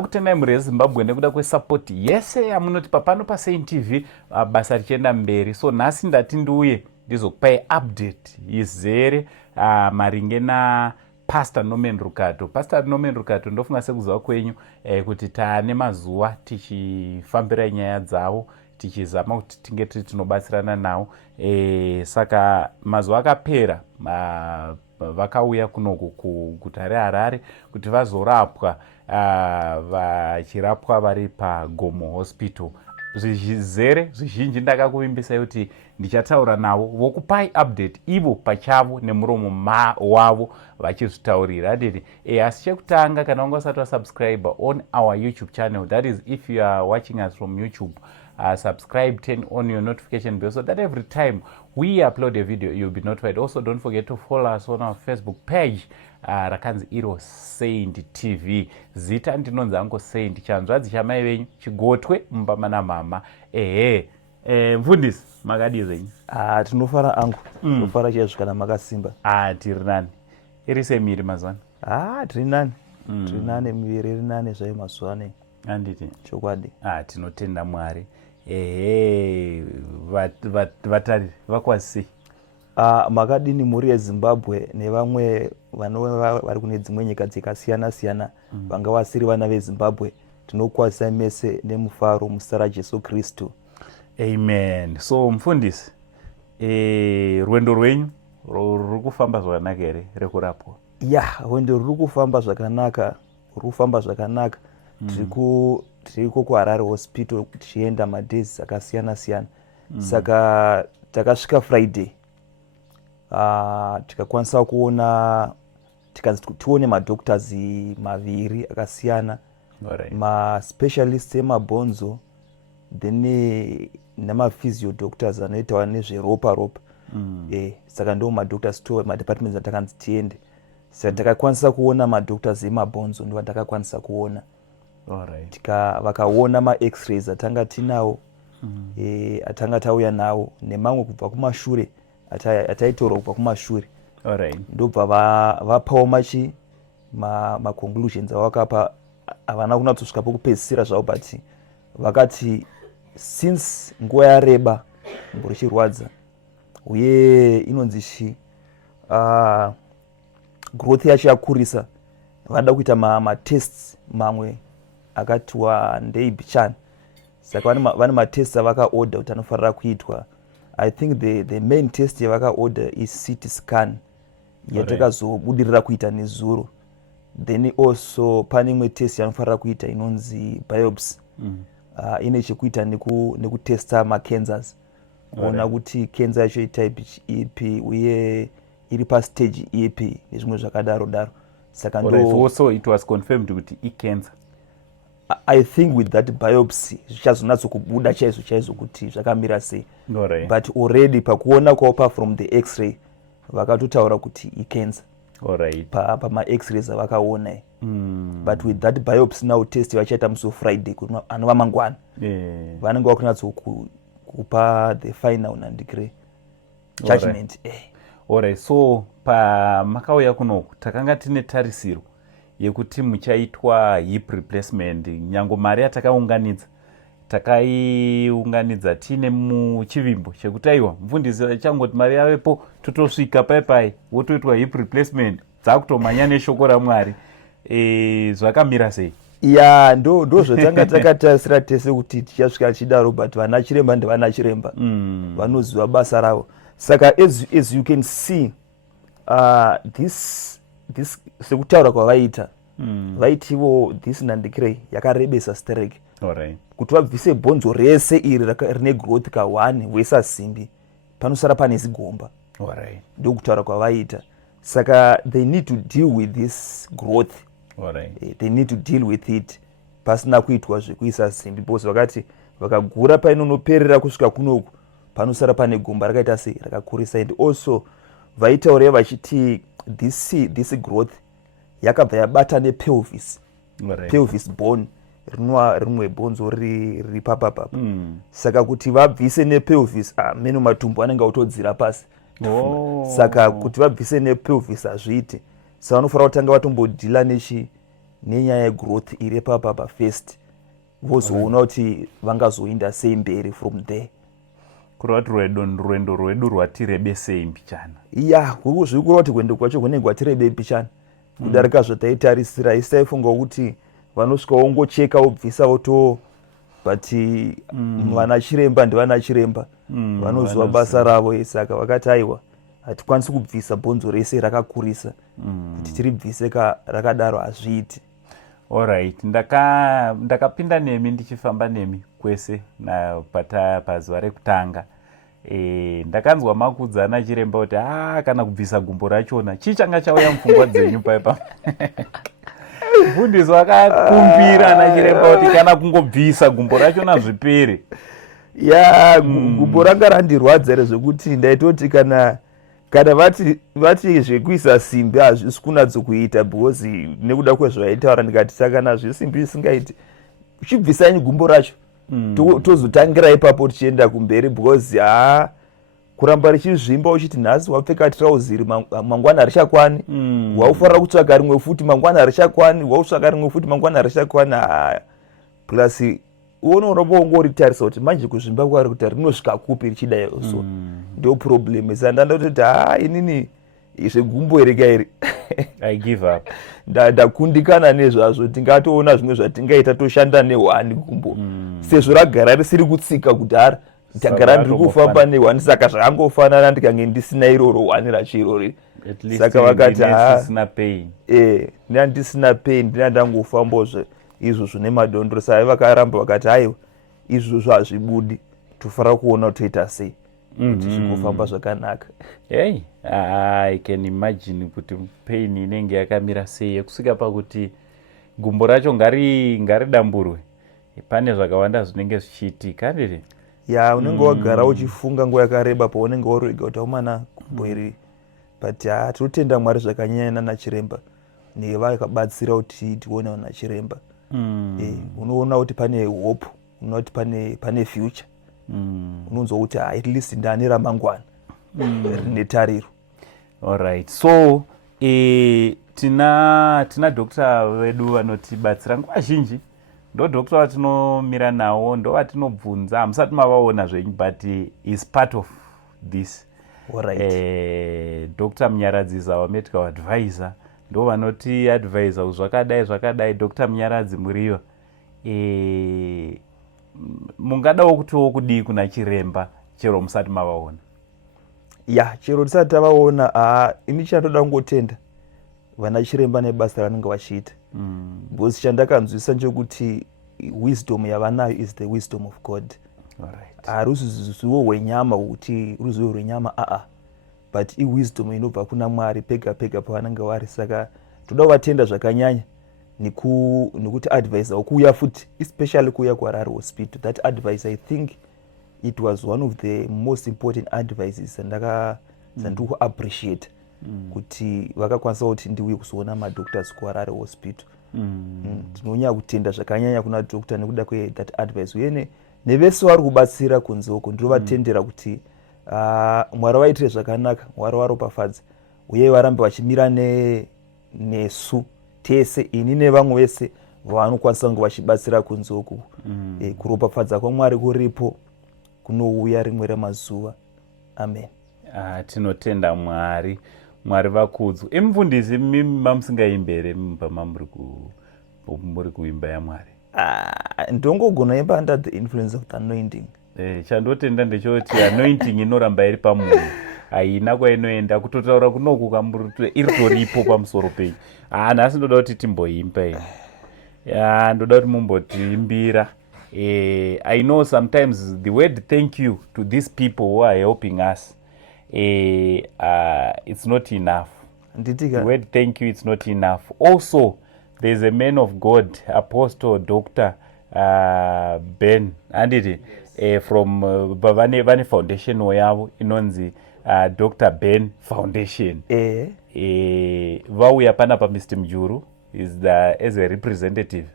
Kutendai muri yeZimbabwe nekuda kwesupport yese yamunotipa pano paSaint TV, basa richienda mberi. So nhasi ndati ndiuye ndizokupai update izere maringe naPastor Norman Rukato. Pastor Norman Rukato ndofunga sekuziva kwenyu kuti taane mazuva tichifambira nyaya dzavo, tichizama kuti tinge tiri tinobatsirana nawo. Saka mazuva akapera vakauya kunoku kuguta reHarare kuti vazorapwa, vachirapwa vari paGomo Hospital. Zvizere zvizhinji ndakakuvimbisai kuti ndichataura navo vokupai update ivo pachavo nemuromo wavo vachizvitaurira. Adini asi chekutanga, kana wanga usati wasubscribe on our YouTube channel, that is if you are watching us from YouTube, subscribe, turn on your notification bell so that every time we upload a video you'll be notified. Also don't forget to follow us on our Facebook page, rakanzi iro Saint TV. Zita ndinonzi angu Saint, chanzvadzi chamai venyu chigotwe mubaba namama. Mfundisi makadii zvenyu? Tinofara angu, tinofara chaizvo kana makasimba. Tiri nani? Iri semiri mazuvano? Tiri nani, tiri nani, miviri iri nani zvaiyo mazuvano. Handiti? Chokwadi. Tinotenda Mwari. Vatari vakwazisei? Makadini muri yeZimbabwe nevamwe vari kune dzimwe nyika dzakasiyana siyana vanga vasiri vana veZimbabwe, tinokwazisai mese nemufaro muzita raJesu Kristu. Amen. So mfundisi, rwendo rwenyu ruri kufamba zvakanaka here rekurapwa? Rwendo ruri kufamba zvakanaka. Tiriko kuHarare Hospital tichienda madhezi akasiyana siyana. Saka takasvika Friday, tikakwanisa kuona, tione madoctors maviri akasiyana, maspecialists emabhonzo, then nemaphysio doctors anoitawa nezveropa. Saka ndo madoctors madepartments atakanzi tiende. Saka takakwanisa kuona madoctors emabhonzo, ndo atakakwanisa kuona. Vakaona ma-x-rays atanga tinawo, atanga tauya nawo, nemamwe kubva kumashure ataitorwa kubva kumashure. Ndobva vapawo ma-conclusions avakapa. Havana kunatsosvika pokupedzisira zvavo, but vakati since nguva yareba mburi chirwadza uye inonzi growth yacho yakurisa, vada kuita ma-tests mamwe akatiwa ndeibichana. Saka vane matests avakaorder kuti anofanira kuitwa. I think the main test yavakaorder is CT scan yatakazobudirira kuita nezuro. Then also pane imwe test yanofanira kuita inonzi biopsy. Ine chekuita nekutesta macancers, kuona kuti cancer yacho itype ipi uye iri pastage ipi nezvimwe zvakadaro daro. Saka also it was confirmed kuti icancer. I think with that biopsy zvichazonatsokubuda chaizvo kuti zvakamira sei. But already pakuona kwavo from the x-ray vakatotaura kuti icancer pama-x-rays avakaona. But with that biopsy now test vachaita musi Friday anova mangwana, vanenge vakunyatsokupa the final and judgment. Alright, so pamakauya kunoku takanga tine tarisiro yekuti muchaitwa hip replacement. Nyango mari takaiunganidza tine muchivimbo chekuti aiwa mfundisi changoti mari yavepo totosvika pai wotoitwa hip replacement, dzakutomhanya neshoko raMwari. Zvakamira sei? Ndo zvatanga takatarisira tese kuti tichasvika chidaro, but vana chiremba ndevana chiremba, vanoziva basa ravo. Saka as you can see, this sekutaura kwavaita, vaitivo this nandikirei yakarebesa stereki, kuti vabvise bhonzo rese iri rine growth ka1 wesa simbi, panosara pane zigomba. Ndo kutaura kwavaita. Saka they need to deal with this growth. They need to deal with it pasina kuitwa zvekuisa simbi, because vakati vakagura painonoperera kusvika kunoku panosara pane gomba rakaita sei rakakurisa. And also vaitaura vachiti this growth yakabva yabata nepelvis, pelvis bone, rimwe bhonzo riri papapapa. Saka kuti vabvise nepelvis, meno matumbu anenge autodzira pasi. Saka kuti vabvise nepelvis hazviiti. Saka vanofanira kutanga vatombodhila nenyaya yegrowth iri papa first vozoona kuti vangazoenda sei mberi from there. kurati rwendo rwedu rwati rebesei mbichana. Ya zviri kureva kuti kuenda kwacho kunenge kwati rebei mbichana kudarika zvataiitarisira. Isaifunga kuti vanosvika wongocheka wobvisa woto but vana chiremba ndivana chiremba vanoziva basa ravo. Saka vakati aiwa hatikwanisi kubvisa bhonzo rese rakakurisa kuti tiribvise rakadaro hazviiti. Alright, ndakapinda nemi ndichifamba nemi kwese pazuva rekutanga. Ndakanzwa makuudzana chiremba kuti kana kubvisa gumbo rachona chichanga chauya mupfungwa dzenyu paipa. Mufundisi wakakumbira ana chiremba kuti kana kungobvisa gumbo rachona zvipere. Ya gumbo ranga randirwadza ere zvekuti ndaitoti kana vati zvekuisa simbi hazvisi kunatsokuita because nekuda kwezvaitaura ndikati saka nazvo simbi isingaiti uchibvisai gumbo racho tozotangira ipapo tichienda kumberi because kuramba richizvimba uchiti nhasi wapfeka trauziri mangwana harichakwani waufanira kutsvaga rimwe futi mangwana harichakwani wautsvaga rimwe futi mangwana harichakwani plus unouramba ungoritarisa kuti manje kuzvimba kwari kuti rinosvika kupi richidai so ndio problem. Saka ndandoti inini zvegumbo erega iri I give up. ndakundikana nezvazvo tingatoona zvimwe zvatingaita toshanda nehwani gumbo sezvo ragara risiri kutsika kudhara ndagara ndiri kufamba nehwani saka zvakangofanana ndikange ndisina iroro hwani racho irori. Saka vakati ndisina pain ndandangofambozve izvozvo nemadondoro. Saka vakaramba vakati aiwa izvozvo hazvibudi tofanira kuona toita sei kuti zvingofamba zvakanaka. Hey, I can imagine kuti pain inenge yakamira sei yekusvika pakuti gumbo racho ngaridamburwe. Pane zvakawanda zvinenge zvichiitika ndiri. Ya unenge wagara uchifunga nguva yakareba paunenge warega kuti aumana gumbo iri but tinotenda Mwari zvakanyanya nana chiremba nevakabatsira kuti tione wana chiremba. Unoona kuti pane hope, unoona kuti pane future. Unonzwa kuti at least ndane ramangwana rine tariro. Alright, so tina dokta vedu vanotibatsira nguva zhinji. Ndo dokta watinomira nawo, ndo watinobvunza, hamusati mavaona zvenyu but is part of this. Alright. Dr. Munyaradzi is our medical advisor. Ndo vanoti advisor zvakadai Dr. Munyaradzi muriyo. Mungadawo kutiwo kudii kuna chiremba chero musati mavaona? Ya chero tisati tavaona ini chandinoda kungotenda vana chiremba nebasa ravanenge vachiita. Because chandakanzwisisa ndechekuti wisdom yavanayo is the wisdom of God. Haruzivo hwenyama kuti ruzivo rwenyama but iwisdom inobva kuna Mwari pega pega pavanenge vari. Saka toda kuvatenda zvakanyanya nekuti advisor kuuya futi especially kuuya kwarari hospital. That advice I think it was one of the most important advices dzandiri kuappreciate kuti vakakwanisa kuti ndiuye kuzoona madoctors kwarari hospital. Tinonyanya kutenda zvakanyanya kuna doctor nekuda that advice uye nevese vari kubatsira kunzoko ndinovatendera kuti Mwari vaitire zvakanaka, Mwari varopafadza uye varambe vachimira nesu tese ini nevamwe vese vanokwanisa kunge vachibatsira kunzoko. Kuropafadza kwaMwari kuripo kunouya rimwe remazuva. Amen. Tinotenda Mwari vakudzwe. Mufundisi mamusingaimbe pama muri kuimba yaMwari? Ndongogona imba under the influence of the anointing. Chandotenda ndechoti anointing inoramba iri pamunhu, haina kwainoenda kutotaura kunoku iritoripo pamusoro penyu. Nhasi ndoda kuti timboimba ndoda kuti mumbotiimbira. I know sometimes the word thank you to these people who are helping us, it's not enough. The word thank you, it's not enough. Also, there's a man of God, Apostle Dr. Ben, anditi from Vane Foundation yavo inonzi Dr. Ben Foundation. Vauya panapa Mr. Mjuru is as a representative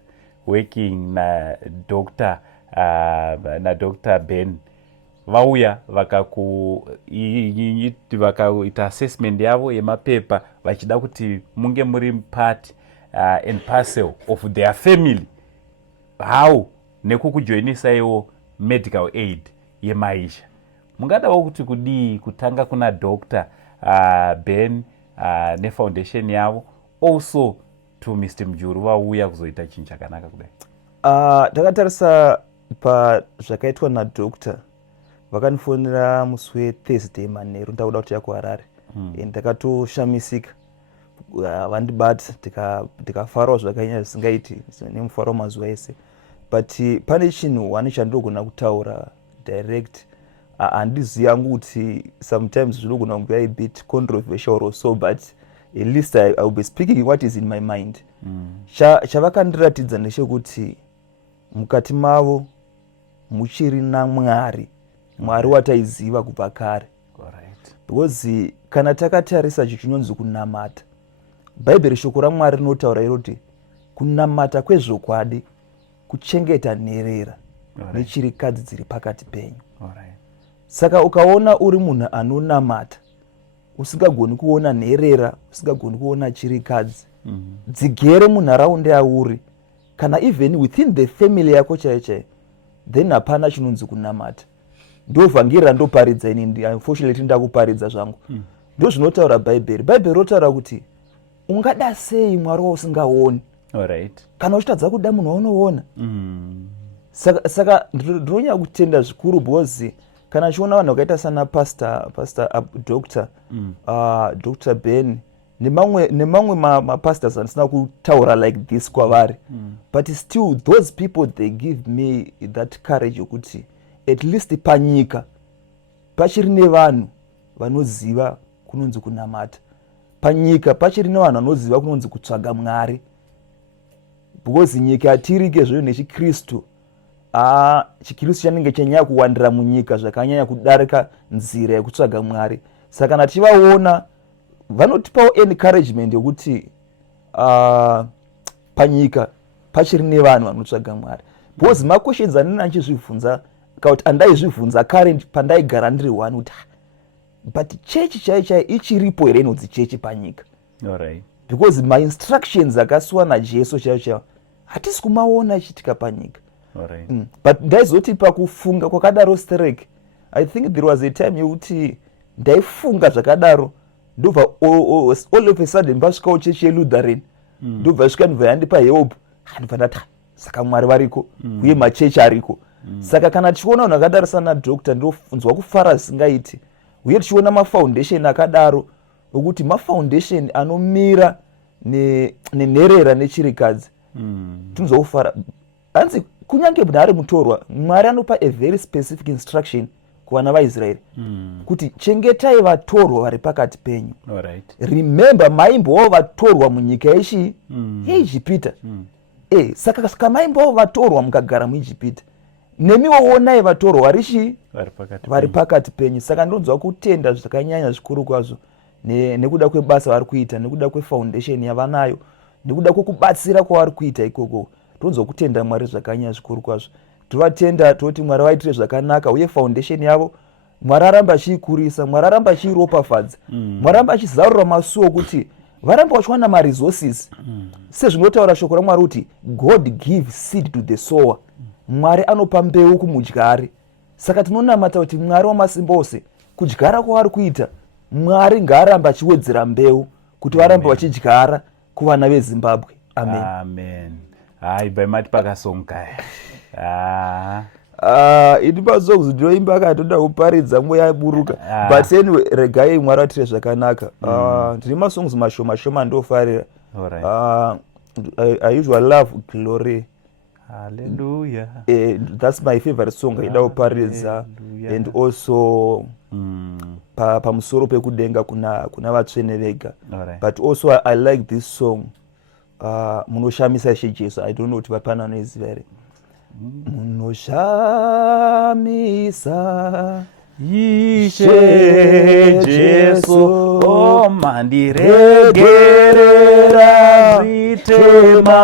working na Dr. Ben. Vauya vakaita assessment yavo yemapepa vachida kuti munge muri part and parcel of their family. How nekukujoinisaiwo medical aid yemaisha. Mungadawo kuti kudii kutanga kuna Dr. Ben nefoundation yavo, also to Mr. Mjuru vauya kuzoita chinhu chakanaka kudai. Takatarisa zvakaitwa naDr. Vakandifonera musi weThursday manheru ndakuda kuti yakuHarare. Ndakatoshamisika. Vandibata tikafarawo zvakanyanya zvisingaiti nemufaro mazuva ese. But pane chinhu wani chandinogona kutaura direct. Handizivi yangu kuti sometimes zvinogona kunge a bit controversial or so, but at least I will be speaking what is in my mind. Chavakandiratidza ndechekuti mukati mavo muchiri naMwari, Mwari wataiziva kubva kare. Because kana takatarisa chinonzi kunamata, Bhaibheri shoko raMwari rinotaura kuti kunamata kwezvokwadi kuchengeta nherera nechirikadzi dziri pakati penyu. Saka ukaona uri munhu anonamata, usingagoni kuona nherera, usingagoni kuona chirikadzi, dzigere munharaunda yauri, kana even within the family yako chaiyo, then hapana chinonzi kunamata. Ndovhangeri randoparidza ini, unfortunately ndakuparidza zvangu. Ndo zvinotaura Bhaibheri. Bhaibheri rotaura kuti ungada sei Mwari wausingaoni kana uchitadza kuda munhu waunoona. Saka ndinonyanya kutenda zvikuru because kana achiona vanhu vakaita sana Pastor Dr. Ben nemamwe mapastors andisina kutaura like this kwavari, but still those people they give me that courage yokuti at least panyika pachiri nevanhu vanoziva kunonzi kunamata, panyika pachiri nevanhu vanoziva kunonzi kutsvaga Mwari. Because nyika yatirike zvoyo nechiKristu, chiKristu chanenge chanyanya kuwandira munyika zvakanyanya kudarika nzira yekutsvaga Mwari. Saka kana tivaona vanotipawo encouragement yokuti panyika pachiri nevanhu vanotsvaga Mwari. Because maquestions andina ndichizvibvunza kuti andaizvibvunza kare pandaigara ndiri one kuti but chechi chaiyo ichiripo here inonzi chechi panyika. Because my instructions akasiwa naJesu chaiyo hatisi kumaona ichiitika panyika. But ndaizoti pakufunga kwakadaro stereki, I think there was a time yokuti ndaifunga zvakadaro ndobva all of a sudden pasvikawo chechi yeLutheran, ndobva svika ndobva yandipa help, ndobva ndati saka Mwari variko uye machechi ariko. Saka kana tichiona vanhu vakadaro sana Dr. ndofunzwa kufara zvisingaiti, uye tichiona mafoundation akadaro okuti mafoundation anomira nenherera nechirikadzi, tinozwa kufara. Hanzi kunyange munhu ari mutorwa, Mwari anopa a very specific instruction kuvana vaIsraeri kuti chengetai vatorwa vari pakati penyu. Remember maimbowo vatorwa munyika yeIjipita. Saka maimbowo vatorwa mukagara muIjipita, nemiwo onai vatorwa vari pakati penyu. Saka ndonzwa kutenda zvakanyanya zvikuru kwazvo nekuda kwebasa vari kuita, nekuda kwefoundation yavanayo, nekuda kwekubatsira kwavari kuita ikoko. Ndonzwa kutenda Mwari zvakanyanya zvikuru kwazvo. Tovatenda toti Mwari vaitire zvakanaka, uye foundation yavo Mwari aramba achiikurisa, Mwari aramba achiiropafadza, Mwari aramba achizarura masuo kuti varamba vachiwana maresources. Sezvinotaura shoko raMwari kuti God gives seed to the sower. Mwari anopa mbeu kumudyari. Saka tinonamata kuti Mwari wamasimba ose, kudyara kwavari kuita, Mwari ngaaramba achiwedzera mbeu kuti varambe vachidyara kuvana veZimbabwe. Amen. Hai baimati pakasonga. Ini pasongs ndinoimba akatoda kuparidza mweya yaburuka. But anyway, regai Mwari atire zvakanaka. Ndine masongs mashoma ndofarira. I usually love Glory. Hallelujah. That's my favorite song ida kuparidza, and also pamusoro pekudenga kuna vatsvene vega. But also I like this song, munoshamisa Ishe Jesu. I don't know kuti vapana vanoiziva here. Munoshamisa Ishe Jesu, mandiregerera zvitema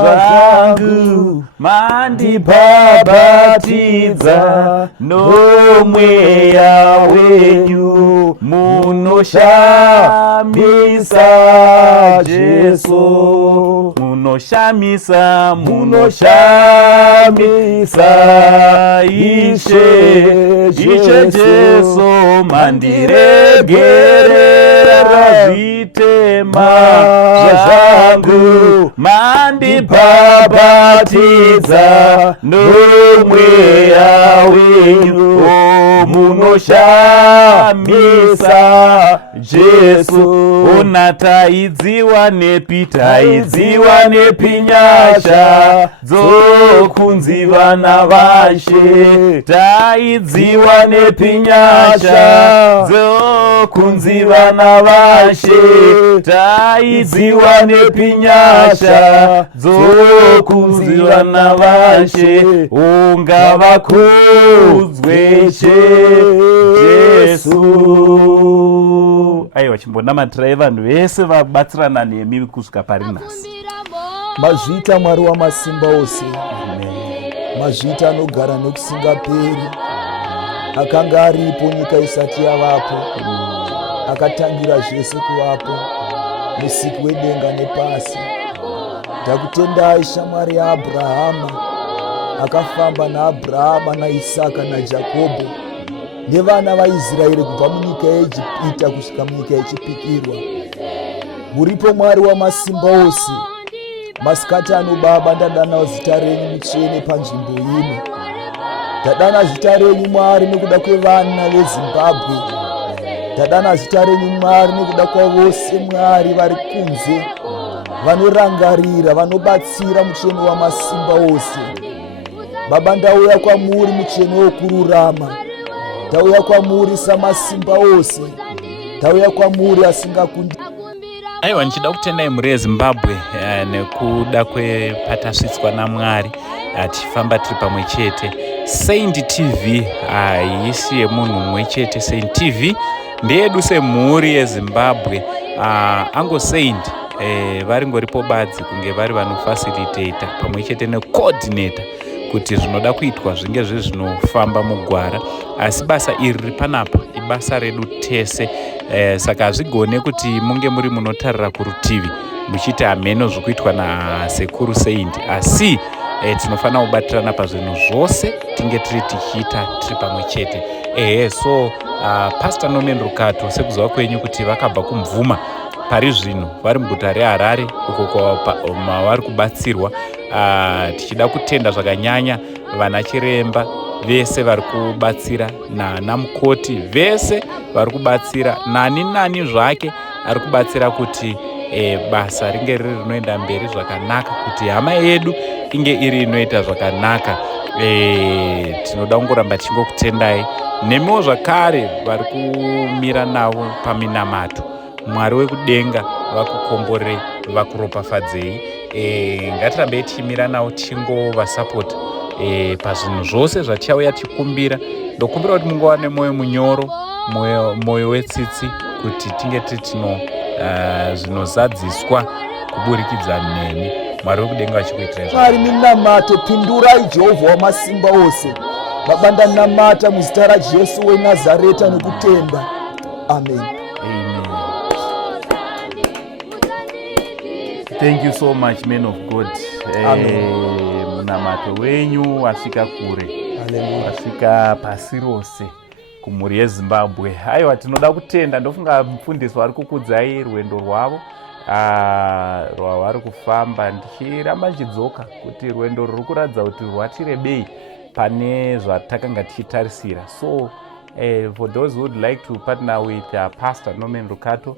zvangu, mandibhabhatidza nomweya wenyu, munoshamisa Jesu, munoshamisa Ishe Jesu, mandiregerera zvitema zvangu, mandibhabhatidza nomweya wenyu, munoshamisa Jesu. Ona taidziwa nepi nyasha dzokunzi vana vashe, taidziwa nepi nyasha dzokunzi vana vashe, taidziwa nepi nyasha dzokunzi vana vashe, ungavakudzwe Jesu. Aiwa, chimbonamatirai vanhu vese vabatsirana nemi kusvika pari nhasi. Mazviita Mwari wamasimba ose, mazviita anogara nokusingaperi, akanga aripo nyika isati yavapo, akatangira zvese kuvapo, musiki wedenga nepasi. Ndakutendai shamwari yaAbhurahama, akafamba naAbhurahama naIsaka naJakobho nevana vaIsraeri kubva munyika yeIjipita kusvika munyika yechipikirwa. Muripo Mwari wamasimba ose. Masikati ano Baba, ndadana zita renyu mutsvene panzvimbo ino. Ndadana zita renyu Mwari nekuda kwevana veZimbabwe. Ndadana zita renyu Mwari nekuda kwavose Mwari vari kunze, vanorangarira, vanobatsira mutsvene wamasimba ose. Baba, ndauya kwamuri mutsvene wokururama, ndauya kwamuri samasimba ose, ndauya kwamuri asingakundi. Aiwa, ndichida kutendai mhuri yeZimbabwe nekuda kwepatasvitswa naMwari tichifamba tiri pamwe chete. Saint TV haisi yemunhu mumwe chete. Saint TV ndeyedu semhuri yeZimbabwe. Ango Saint varingoripo badzi kunge vari vanofacilitator pamwe chete necoordinator kuti zvinoda kuitwa zvinge zvinofamba mugwara, asi basa iri riri panapa ibasa redu tese. Saka hazvigone kuti munge muri munotarira kurutivi muchiti hameno zvokuitwa nasekuru Saint, asi tinofanira kubatirana pazvinhu zvose tinge tichiita tiri pamwe chete. So Pastor Norman Rukato, sekuziva kwenyu kuti vakabva kumvuma pari zvino vari muguta reHarare uko mavari kubatsirwa. Tichida kutenda zvakanyanya vana chiremba vese vari kubatsira, nanamukoti vese vari kubatsira, nani zvake ari kubatsira kuti basa ringe riri rinoenda mberi zvakanaka, kuti hama yedu inge iri inoita zvakanaka. Tinoda kungoramba tichingokutendai nemiwo zvakare vari kumira navo paminamato. Mwari wekudenga vakukomborei, vakuropafadzei. Ngatirambei tichimira navo tichingovasapota pazvinhu zvose zvatichauya tichikumbira. Ndokumbira kuti mungova nemoyo munyoro, moyo wetsitsi, kuti tinge zvinozadziswa kuburikidza nemi. Mwari wekudenga vachikuitirai. Mwari minamato, pindurai Jehovha wamasimba ose. Baba, ndanamata muzita raJesu weNazareta nekutenda. Amen. Thank you so much, men of God. Munamato wenyu wasvika kure, wasvika pasi rose kumhuri yeZimbabwe. Aiwa, tinoda kutenda. Ndofunga mufundisi vari kukudzai rwendo rwavo rwavari kufamba. Ndichiramba ndichidzoka kuti rwendo ruri kuratidza kuti rwatirebei pane zvatakanga tichitarisira. So for those who would like to partner with Pastor Norman Rukato,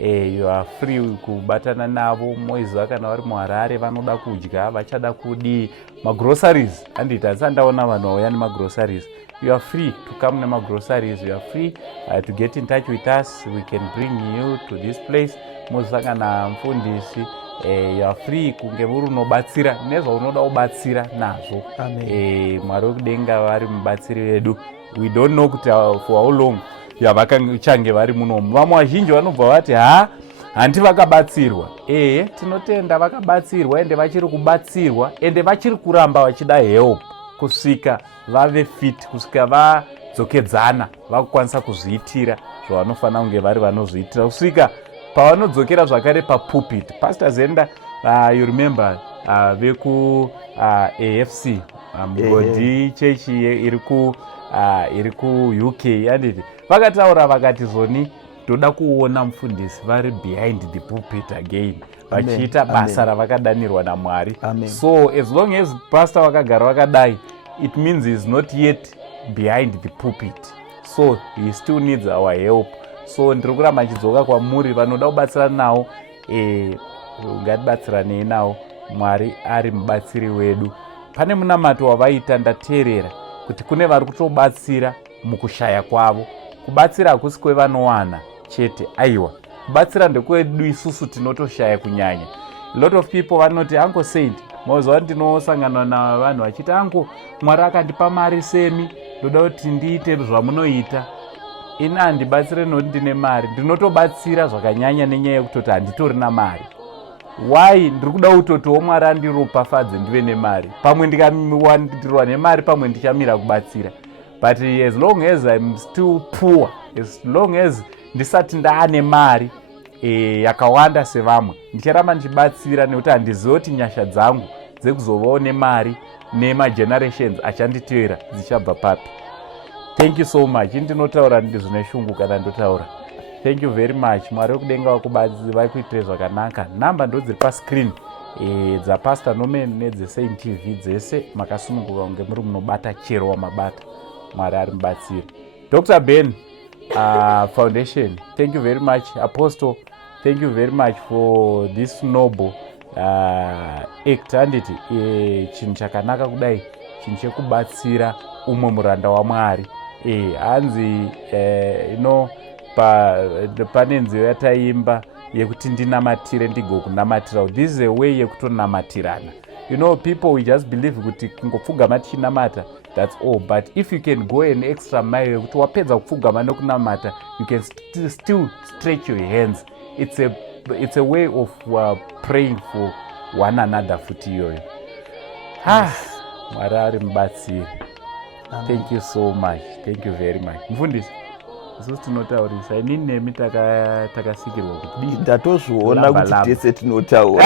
you are free kubatana navo. Moiziva kana vari muHarare vanoda kudya, vachada kudi magroceries, handiti asi andaona vanhu vauya nemagroceries. You are free to come nemagroceries. You are free to get in touch with us. We can bring you to this place. Moziva kana mufundisi, you are free kunge muri unobatsira nezvaunoda kubatsira nazvo. Mwari wekudenga vari mubatsiri vedu. We don't know kuti for how long yavachange vari munomu. Vamwe vazhinji vanobva vati handi vakabatsirwa. Tinotenda vakabatsirwa ende vachiri kubatsirwa ende vachiri kuramba vachida help kusvika vave fit, kusvika vadzokedzana vakukwanisa kuzviitira zvavanofanira kunge vari vanozviitira, kusvika pavanodzokera zvakare papulpit. Pastor Zenda, you remember veku AFC mugodi chechi iri ku UK yanditi vakataura vakati zoni toda kuona mufundisi vari behind the pulpit again vachiita basa ravakadanirwa naMwari. So as long as pastor vakagara vakadai, it means he is not yet behind the pulpit, so he still needs our help. So ndiri kuramba chidzoka kwamuri vanoda kubatsirana nawo, ngatibatsiranei nawo, Mwari ari mubatsiri wedu. Pane munamato wavaita ndateerera kuti kune vari kutobatsira mukushaya kwavo. Kubatsira hakusi kwevanowana chete, aiwa, kubatsira ndekwedu isusu tinotoshaya kunyanya. A lot of people vanoti Uncle Saint, mazuva ndinosangana navanhu vachiti Uncle, Mwari akandipa mari semi, ndoda kuti ndiite zvamunoita. Ina handibatsire nokuti ndine mari, ndinotobatsira zvakanyanya nenyaya yekutoti handitorina mari. Why? Ndiri kuda kutotiwo Mwari andiropafadze ndive nemari. Pamwe ndikawandirwa nemari, pamwe ndichamira kubatsira. But as long as I'm still poor, as long as ndisati ndaane mari yakawanda sevamwe, ndicharamba ndichibatsira nekuti handizivi kuti nyasha dzangu dzekuzovawo nemari nemagenerations achanditeera dzichabva papi. Thank you so much. Ndinotaura ndizvine shungu kana ndotaura. Thank you very much. Mwari wekudenga vakuitire zvakanaka. Namba ndo dziri pascreen dzaPastor Norman nedzeSaint TV dzese makasununguka kunge muri munobata chero wamabata. Mwari ari mubatsiri. Dr. Ben Foundation, thank you very much. Apostle, thank you very much for this noble act. Handiti chinhu chakanaka kudai, chinhu chekubatsira umwe muranda waMwari. Hanzi pane nziyo yataimba yekuti ndinamatire ndigokunamatira. This is a way yekutonamatirana. People we just believe kuti kungopfugama tichinamata, that's all. But if you can go an extra mile yekuti wapedza kupfugama nekunamata, you can still stretch your hands. It's a way of praying for one another futi iyoyo. Mwari ari mubatsiri. Thank you so much. Thank you very much. Mufundisi, isusu tinotaurisa, inini nemi takasikirwa kuti ndatozviona kuti tese tinotaura.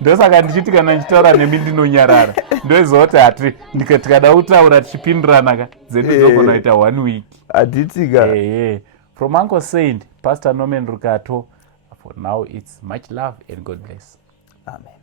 Ndosaka ndichiti kana ndichitaura nemi ndinonyarara. Ndozoti hati tikada kutaura tichipindirana dzedu dzogona kuita 1 week. Haditika. From Uncle Saint, Pastor Norman Rukato, for now it's much love and God bless. Amen.